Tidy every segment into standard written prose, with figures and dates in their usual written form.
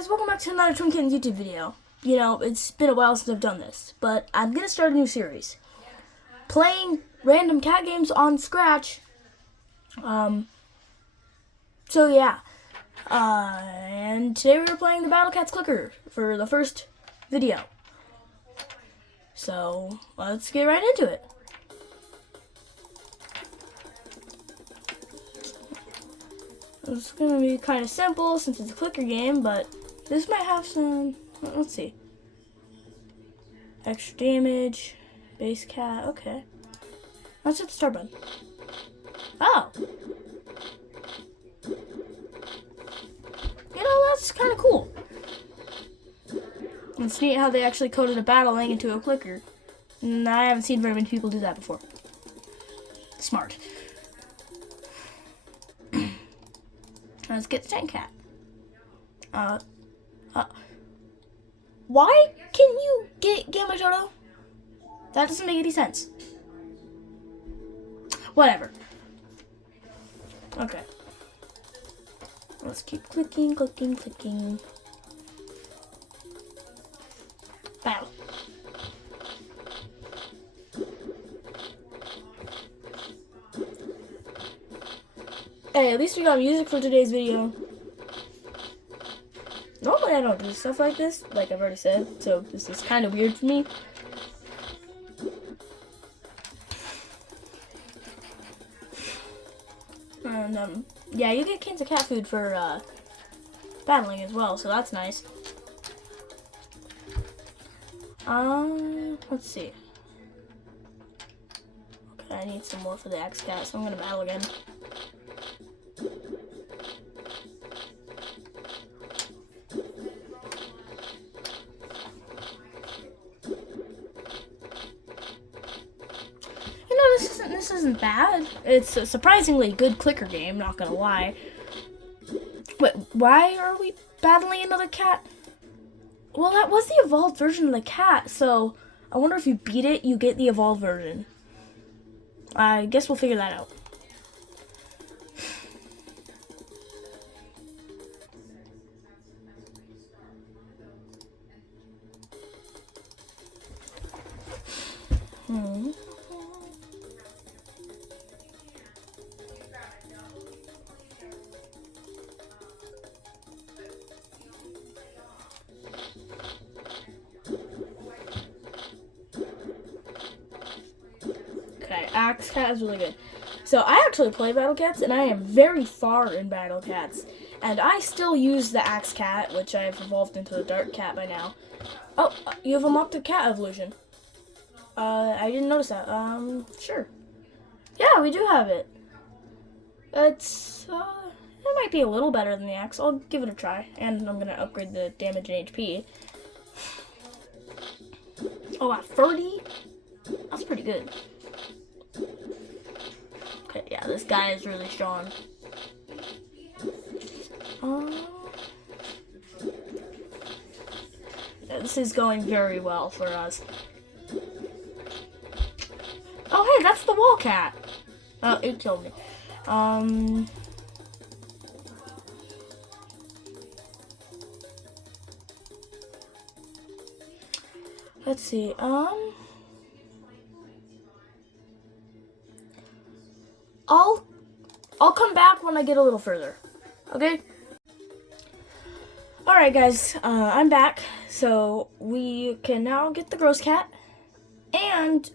guys, welcome back to another Twin Kittens YouTube video. You know, it's been a while since I've done this, but I'm going to start a new series. Playing random cat games on Scratch. And today we're playing the Battle Cats Clicker for the first video. So, let's get right into it. It's going to be kind of simple since it's a clicker game, but this might have some, let's see. Extra damage, base cat, okay. Let's hit the start button. Oh. You know, that's kind of cool. It's neat how they actually coded a battle link into a clicker. And I haven't seen very many people do that before. Smart. Let's get the tank cat. Why can you get Gamma Toto? That doesn't make any sense. Whatever. Okay. Let's keep clicking. Battle. Hey, at least we got music for today's video. Normally I don't do stuff like this, like I've already said, so this is kind of weird for me. And, yeah, you get cans of cat food for, battling as well, so that's nice. Let's see. Okay, I need some more for the Axe Cat, so I'm gonna battle again. This isn't bad. It's a surprisingly good clicker game, not gonna lie. Wait, why are we battling another cat? Well, that was the evolved version of the cat, so I wonder if you beat it, you get the evolved version. I guess we'll figure that out. Okay, Axe Cat is really good. So I actually play Battle Cats, and I am very far in Battle Cats. And I still use the Axe Cat, which I have evolved into the Dark Cat by now. Oh, you have unlocked the cat evolution. I didn't notice that. Sure. Yeah, we do have it. It might be a little better than the Axe. I'll give it a try. And I'm gonna upgrade the damage and HP. Oh, at 30? That's pretty good. Okay, yeah, this guy is really strong. Yeah, this is going very well for us. Oh, hey, that's the wall cat. Oh, it killed me. Let's see. I'll come back when I get a little further. Okay? Alright guys, I'm back. So we can now get the Gross Cat. And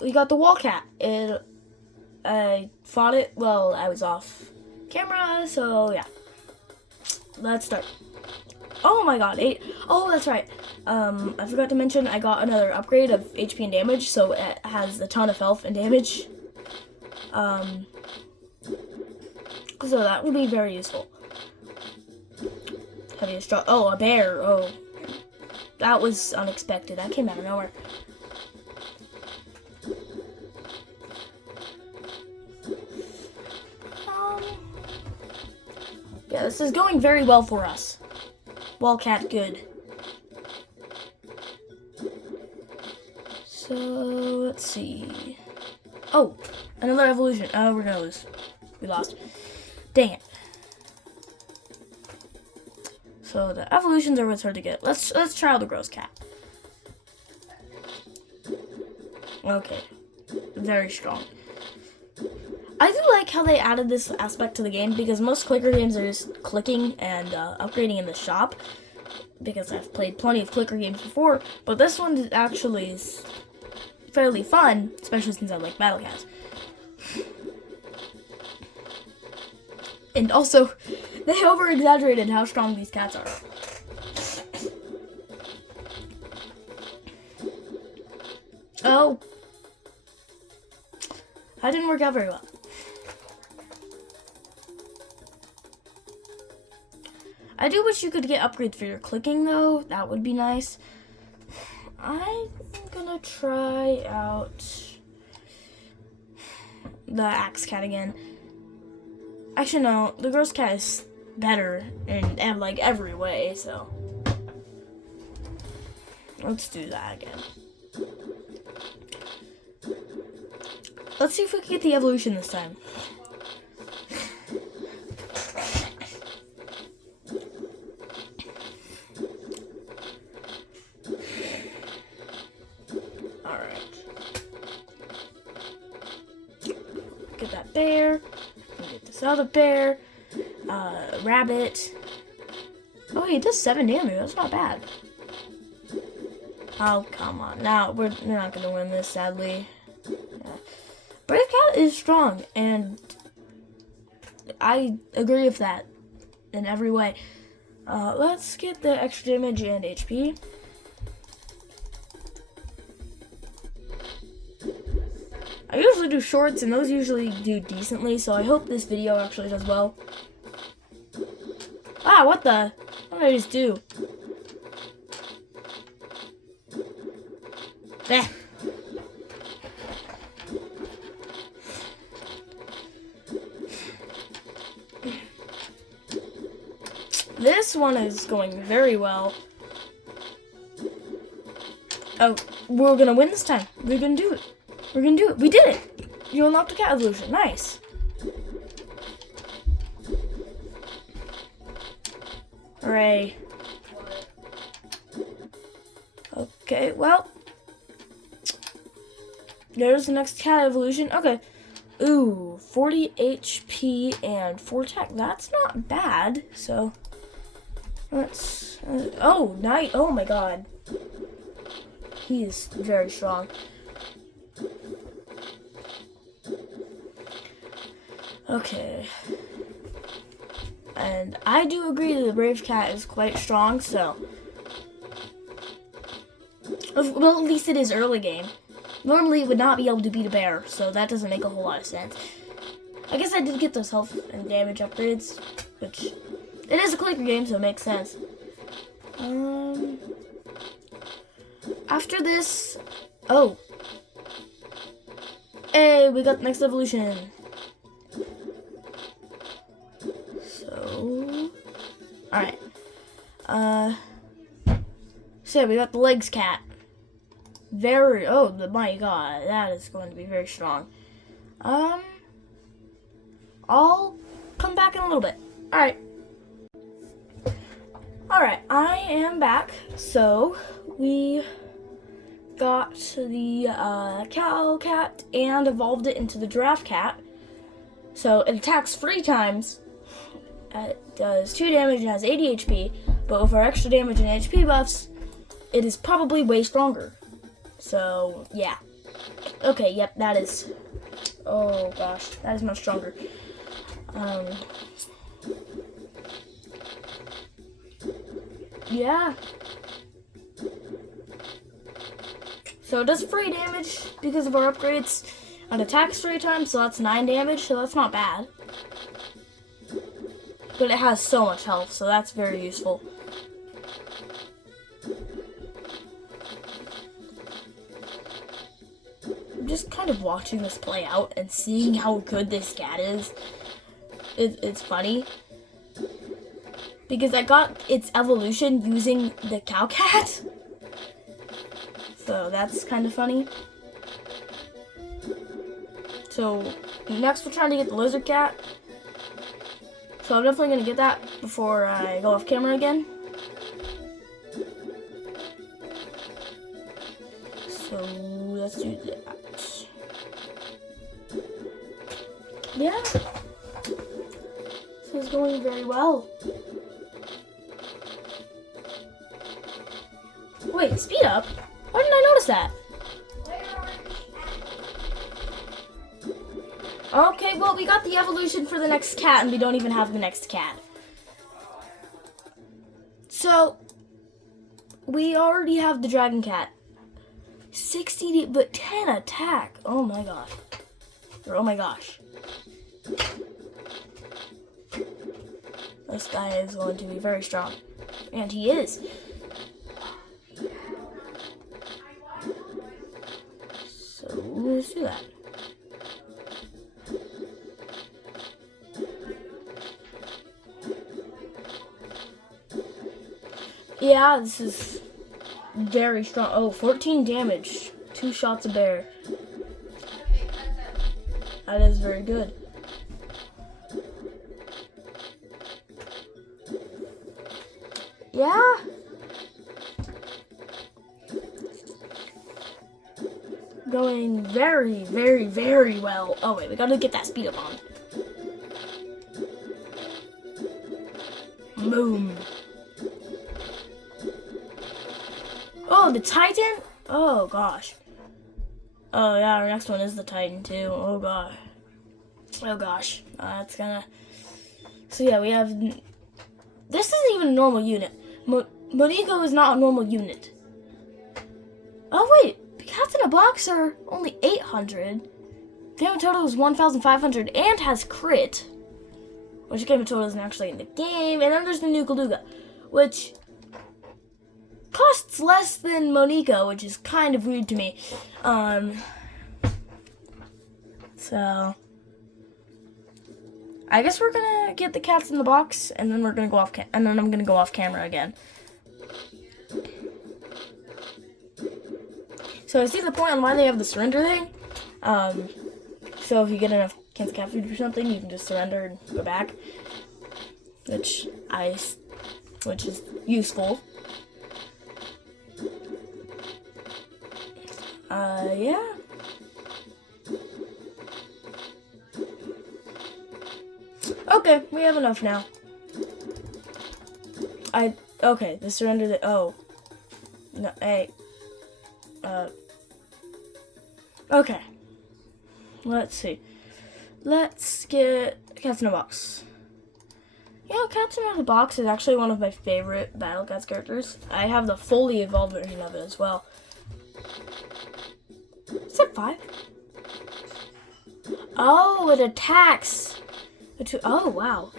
we got the Wall Cat. I fought it, well, I was off camera, so yeah. Let's start. Oh my god, 8. Oh, that's right. I forgot to mention I got another upgrade of HP and damage, so it has a ton of health and damage. So that would be very useful. Heavy straw. Oh, a bear. Oh, that was unexpected. That came out of nowhere. Yeah, this is going very well for us. Wallcat, good. So let's see. Oh, another evolution. Oh, we're gonna lose. We lost. Dang it. So the evolutions are what's hard to get. Let's try out the gross cat. Okay, very strong. I do like how they added this aspect to the game because most clicker games are just clicking and upgrading in the shop. Because I've played plenty of clicker games before, but this one actually is fairly fun, especially since I like battle cats. And also, they over-exaggerated how strong these cats are. Oh. That didn't work out very well. I do wish you could get upgrades for your clicking, though. That would be nice. I'm gonna try out the axe cat again. Actually, no, the gross cat is better in like every way, so let's do that again. Let's see if we can get the evolution this time. Alright. Get that bear. Get this other bear. Rabbit. Oh, he does 7 damage. That's not bad. Oh, come on. Now, we're not going to win this, sadly. Yeah. Brave Cat is strong, and I agree with that in every way. Let's get the extra damage and HP. I usually do shorts, and those usually do decently, so I hope this video actually does well. Ah, what the? What did I just do? Eh. This one is going very well. Oh, we're gonna win this time. We're gonna do it. We're gonna do it. We did it! You unlocked the cat evolution. Nice. Hooray. Okay, well. There's the next cat evolution. Okay. Ooh, 40 HP and 4 attack. That's not bad. So, let's... oh, nice. Oh my god. He is very strong. Okay. And I do agree that the Brave Cat is quite strong, so... well, at least it is early game. Normally, it would not be able to beat a bear, so that doesn't make a whole lot of sense. I guess I did get those health and damage upgrades, which... it is a clicker game, so it makes sense. After this... oh. Hey, we got the next evolution. So... alright. So yeah, we got the legs cat. Very... oh, my god. That is going to be very strong. I'll come back in a little bit. Alright. Alright, I am back. So, we got the cow cat and evolved it into the giraffe cat. So, it attacks 3 times. It does 2 damage and has 80 HP. But with our extra damage and HP buffs, it is probably way stronger. So, yeah. Okay, yep, that is... oh, gosh. That is much stronger. Yeah. So it does 3 damage because of our upgrades. It attacks 3 times, so that's 9 damage, so that's not bad. But it has so much health, so that's very useful. I'm just kind of watching this play out and seeing how good this cat is. It's funny. Because I got its evolution using the cow cat. So that's kind of funny. So next we're trying to get the lizard cat. So I'm definitely going to get that before I go off camera again. So let's do that. Yeah. This is going very well. Wait, speed up? Why didn't I notice that? Okay, well, we got the evolution for the next cat, and we don't even have the next cat. So, we already have the dragon cat. 60, but 10 attack. Oh my gosh. Or oh my gosh. This guy is going to be very strong. And he is. So, let's do that. Yeah, this is very strong. Oh, 14 damage. 2 shots of bear. That is very good. Yeah. Going very, very, very well. Oh, wait, we gotta get that speed up on. Boom. Oh, the Titan? Oh, gosh. Oh, yeah, our next one is the Titan, too. Oh, God. Oh, gosh. That's gonna... So, yeah, we have... This isn't even a normal unit. Moniko is not a normal unit. Oh, wait. Cats in a Box are only 800. Gamatoto is 1,500 and has crit. Which Gamatoto isn't actually in the game. And then there's the Nukaluga, which... costs less than Moniko, which is kind of weird to me. So I guess we're gonna get the cats in the box, and then we're gonna go off and then I'm gonna go off camera again. So I see the point on why they have the surrender thing. So if you get enough cans of cat food or something, you can just surrender and go back, which is useful. Yeah. Okay, we have enough now. Okay, the surrender, oh. No, hey. Okay. Let's see. Let's get Cats in a Box. Yeah, Cats in a Box is actually one of my favorite Battle Cats characters. I have the fully evolved version of it as well. Is that 5? Oh, it attacks. Oh, wow.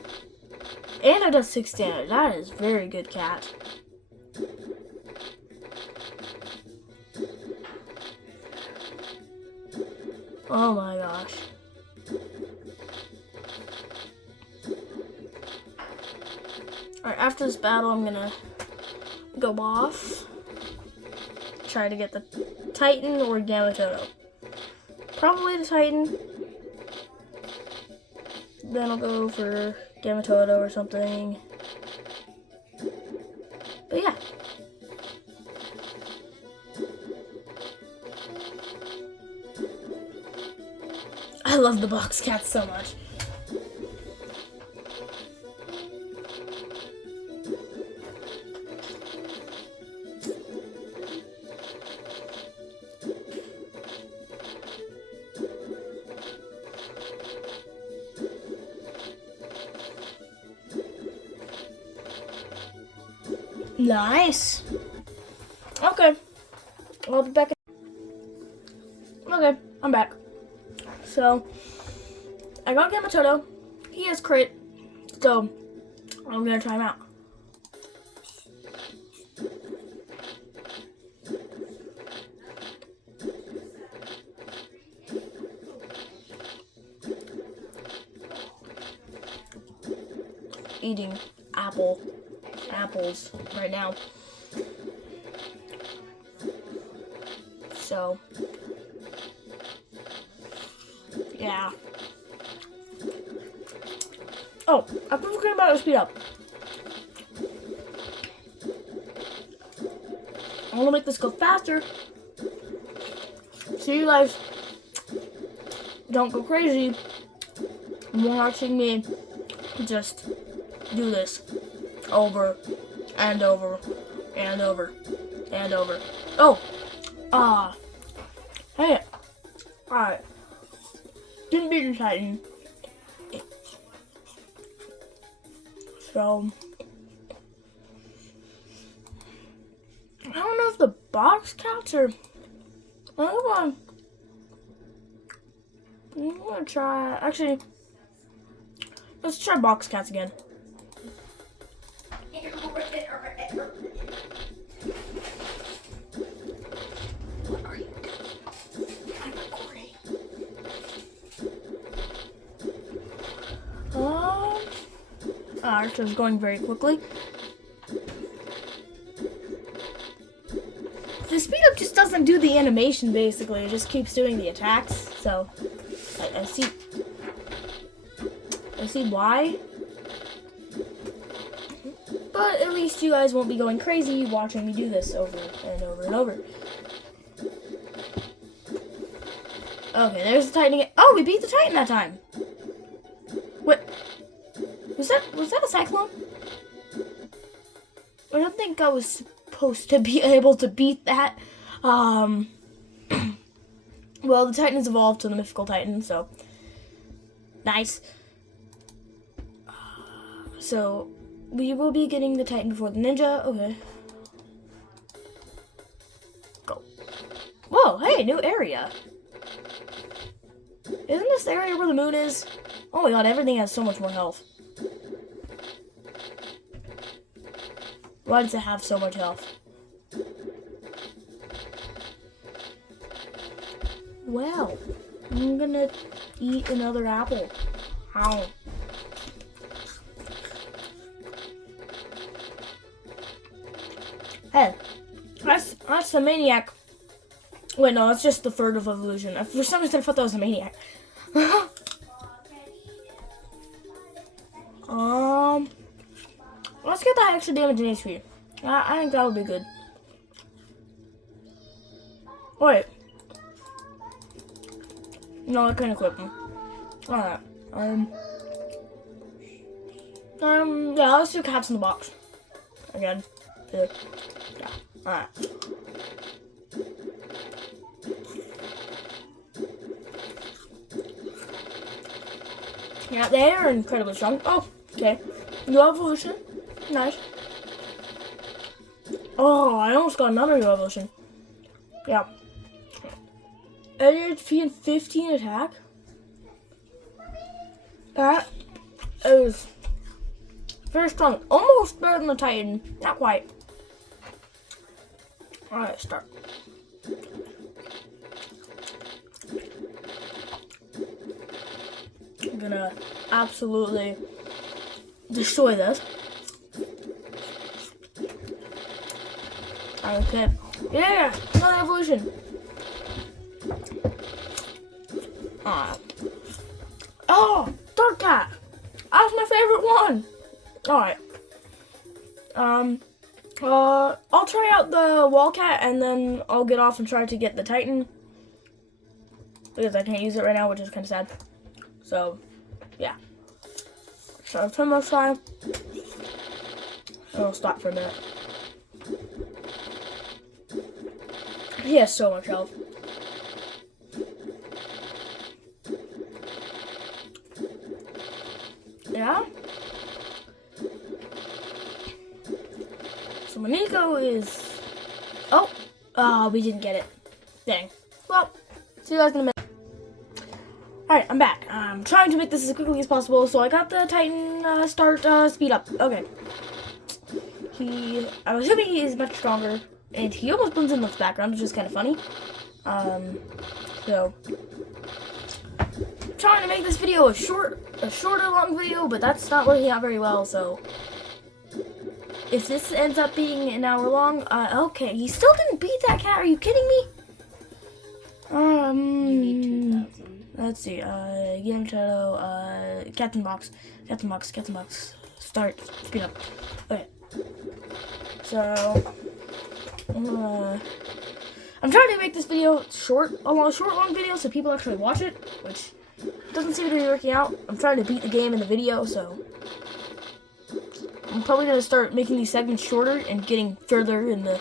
And it does 6 damage. That is very good cat. Oh my gosh. Alright, after this battle, I'm gonna go off. Try to get the Titan or Gamatoto. Probably the Titan. Then I'll go for Gamatoto or something. But yeah. I love the box cats so much. Nice. Okay. I'll be back. Okay, I'm back. So, I got Gamatoto. He has crit. So, I'm gonna try him out. Eating apples right now. So, yeah. Oh, I forgot about the speed up. I want to make this go faster. So you guys don't go crazy watching me just do this over and over and over and over. Oh, hey, alright. Didn't beat the Titan. So, I don't know if the box cats are. I'm gonna try. Actually, let's try box cats again. What are you doing? I'm recording. Arch is going very quickly. The speed up just doesn't do the animation, basically. It just keeps doing the attacks. So, I see why. But at least you guys won't be going crazy watching me do this over and over and over. Okay, there's the Titan again. Oh, we beat the Titan that time. What? Was that a Cyclone? I don't think I was supposed to be able to beat that. Well, the Titans evolved to the Mythical Titan, so nice. So we will be getting the Titan before the Ninja. Okay. Go. Whoa, hey, new area. Isn't this the area where the moon is? Oh my god, everything has so much more health. Why does it have so much health? Well, I'm gonna eat another apple. How? Hey, that's the Maniac. Wait, no, that's just the third of evolution. For some reason, I thought that was a Maniac. Let's get that extra damage in HP. I think that would be good. Wait. No, I couldn't equip him. Alright. Yeah, let's do cats in the box. Again. Yeah. Alright. Yeah, they are incredibly strong. Oh, okay. New evolution. Nice. Oh, I almost got another new evolution. Yeah. 8 HP and 15 attack. That is very strong. Almost better than the Titan. Not quite. Alright, start. I'm gonna absolutely destroy this. Okay. Yeah, another evolution. Oh, Dark Cat. That's my favorite one. Alright. I'll try out the Wildcat and then I'll get off and try to get the Titan. Because I can't use it right now, which is kind of sad. So, yeah. So, turn my side. I'll stop for a minute. He has so much health. Yeah? So Maniko is... Oh, we didn't get it. Dang. Well, see you guys in a minute. Alright, I'm back. I'm trying to make this as quickly as possible, so I got the Titan speed up. Okay. I'm assuming he is much stronger, and he almost blends in with the background, which is kind of funny. So... trying to make this video a shorter long video, but that's not working out very well, so if this ends up being an hour long, okay, he still didn't beat that cat, are you kidding me? Let's see, Game Shadow, Captain Box, start, speed up, okay, so, I'm trying to make this video long video so people actually watch it, which doesn't seem to be working out. I'm trying to beat the game in the video, so I'm probably going to start making these segments shorter and getting further in the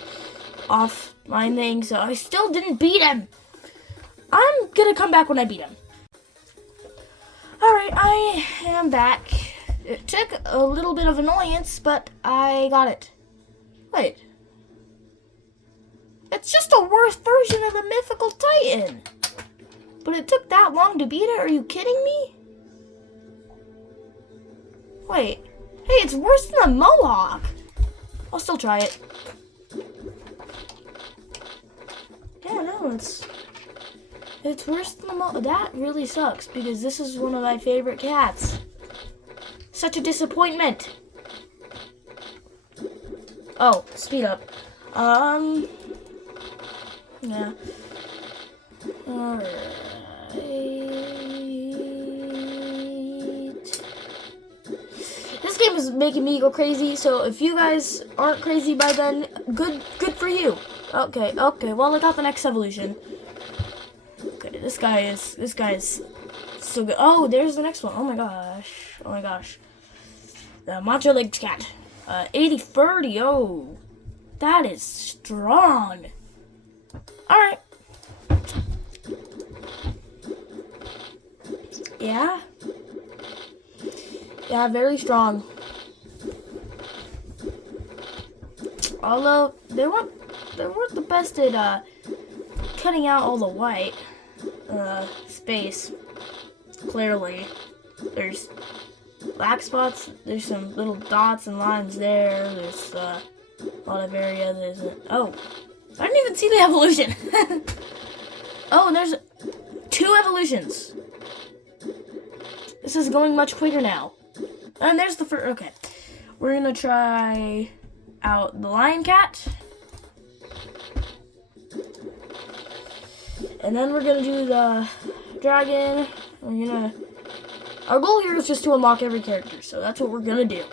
offline thing, so I still didn't beat him. I'm going to come back when I beat him. Alright, I am back. It took a little bit of annoyance, but I got it. Wait. It's just a worse version of the Mythical Titan. But it took that long to beat it? Are you kidding me? Wait. Hey, it's worse than the Mohawk. I'll still try it. Yeah, no, it's worse than the Mohawk. That really sucks because this is one of my favorite cats. Such a disappointment. Oh, speed up. Yeah. Alright. This game is making me go crazy, so if you guys aren't crazy by then, good for you. Okay, well I got the next evolution. Okay, this guy is so good. Oh, there's the next one. Oh my gosh. The Macho Legged Cat. 80-30. Oh, that is strong. Alright. Yeah, very strong. Although they weren't the best at cutting out all the white space. Clearly, there's black spots. There's some little dots and lines there. There's a lot of area that isn't. Oh, I didn't even see the evolution. Oh, and there's 2 evolutions. This is going much quicker now. And there's the first. Okay, we're gonna try out the Lion Cat, and then we're gonna do the Dragon. Our goal here is just to unlock every character, so that's what we're gonna do.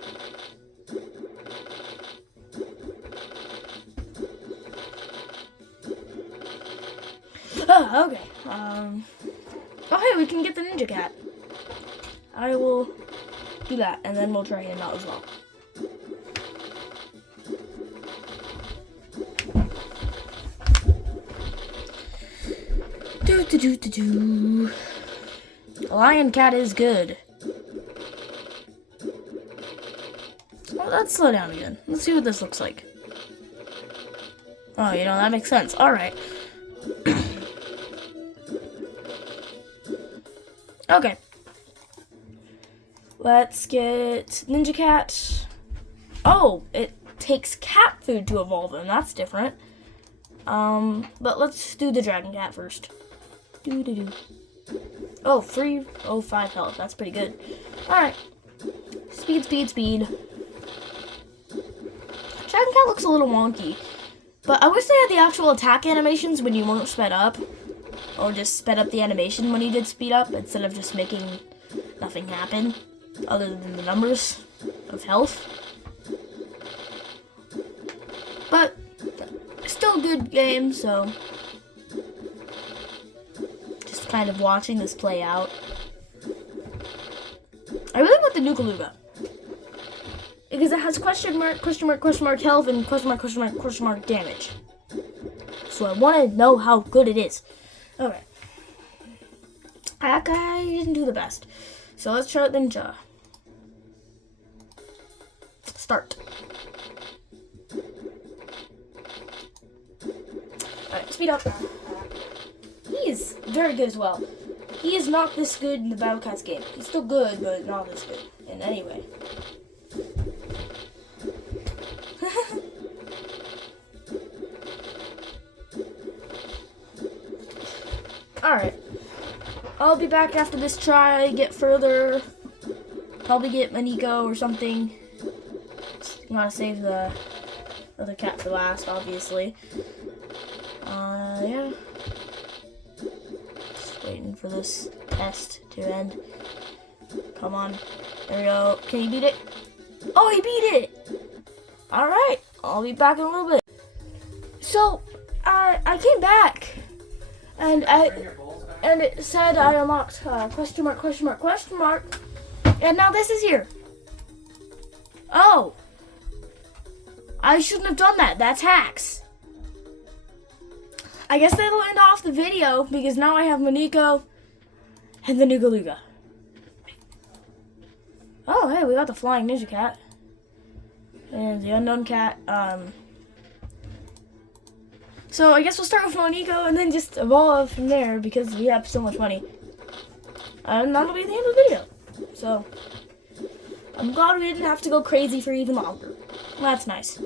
Oh, okay. Oh, hey, we can get the Ninja Cat. I will do that, and then we'll try him out as well. Lion Cat is good. Well, let's slow down again. Let's see what this looks like. Oh, that makes sense. Alright. Okay. Let's get Ninja Cat. Oh, it takes cat food to evolve him. That's different. But let's do the Dragon Cat first. Oh, 5 health. That's pretty good. Alright. Speed. Dragon Cat looks a little wonky. But I wish they had the actual attack animations when you weren't sped up. Or just sped up the animation when you did speed up instead of just making nothing happen other than the numbers of health. But still a good game, so just kind of watching this play out. I really want the Nukaluga because it has question mark health and question mark damage. So I want to know how good it is. Alright. That guy didn't do the best. So let's try Ninja. Start. Alright, speed up. He is very good as well. He is not this good in the Battle Cats game. He's still good, but not this good in any way. Alright. I'll be back after this try, get further. Probably get Maniko or something. I'm gonna save the other cat for last, obviously. Yeah. Just waiting for this test to end. Come on. There we go. Can you beat it? Oh, he beat it! Alright. I'll be back in a little bit. So, I came back, and it said I unlocked question mark, question mark, question mark, and now this is here. Oh, I shouldn't have done that. That's hacks. I guess that'll end off the video because now I have Moniko and the Nooga Looga. Oh, hey, we got the flying ninja cat and the unknown cat. So I guess we'll start with Moniko and then just evolve from there because we have so much money. And that'll be the end of the video. So I'm glad we didn't have to go crazy for even longer. That's nice.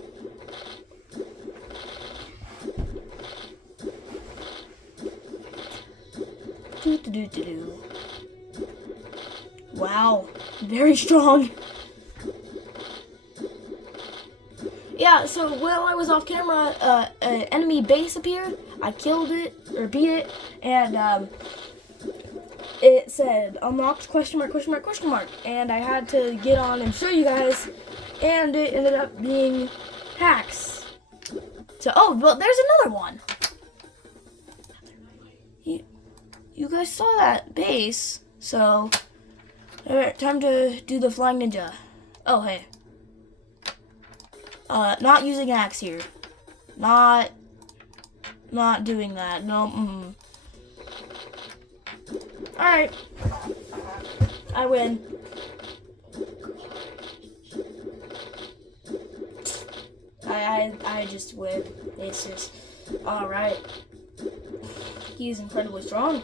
Wow, very strong. Yeah, so while I was off camera, an enemy base appeared. I killed it, or beat it, and it said unlocked question mark, question mark, question mark. And I had to get on and show you guys, and it ended up being hacks. So, oh, well, there's another one. You guys saw that base, so alright, time to do the flying ninja. Oh, hey. Not using axe here. Not doing that. No. Alright. I win. I just win. It's just alright. He's incredibly strong.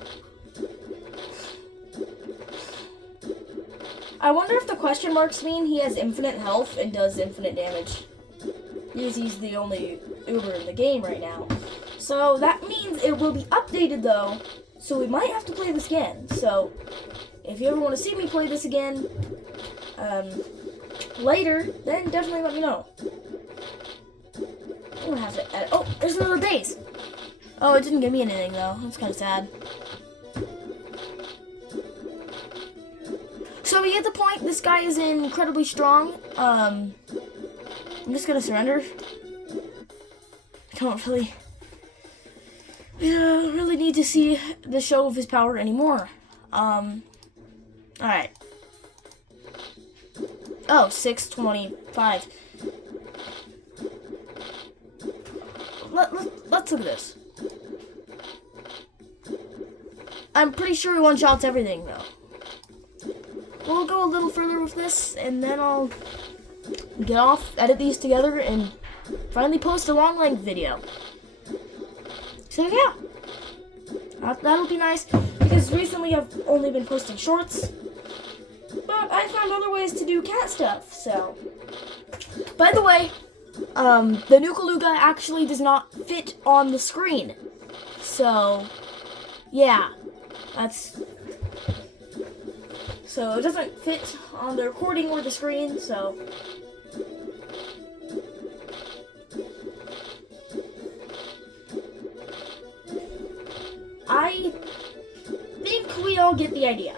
I wonder if the question marks mean he has infinite health and does infinite damage. Because he's the only Uber in the game right now. So that means it will be updated though. So we might have to play this again. So if you ever want to see me play this again later, then definitely let me know. I'm gonna have to edit. Oh, there's another base. Oh, it didn't give me anything though. That's kind of sad. So we get the point. This guy is incredibly strong. I'm just gonna surrender. I don't really need to see the show of his power anymore. Alright. Oh, 625. Let's look at this. I'm pretty sure he one-shots everything, though. We'll go a little further with this, and then I'll get off, edit these together, and finally post a long-length video. So, yeah. That'll be nice, because recently I've only been posting shorts, but I found other ways to do cat stuff, so. By the way, the Nooga Looga actually does not fit on the screen. So, yeah, so it doesn't fit on the recording or the screen, so. I think we all get the idea.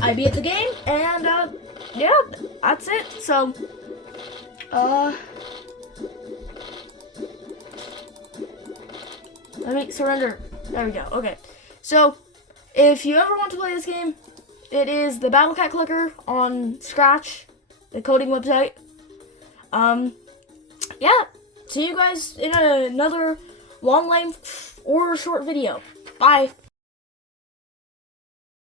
I beat the game, and, yeah, that's it, so. Let me surrender. There we go. Okay. So, if you ever want to play this game, it is the Battle Cat Clicker on Scratch, the coding website. Yeah. See you guys in another long length or short video. Bye.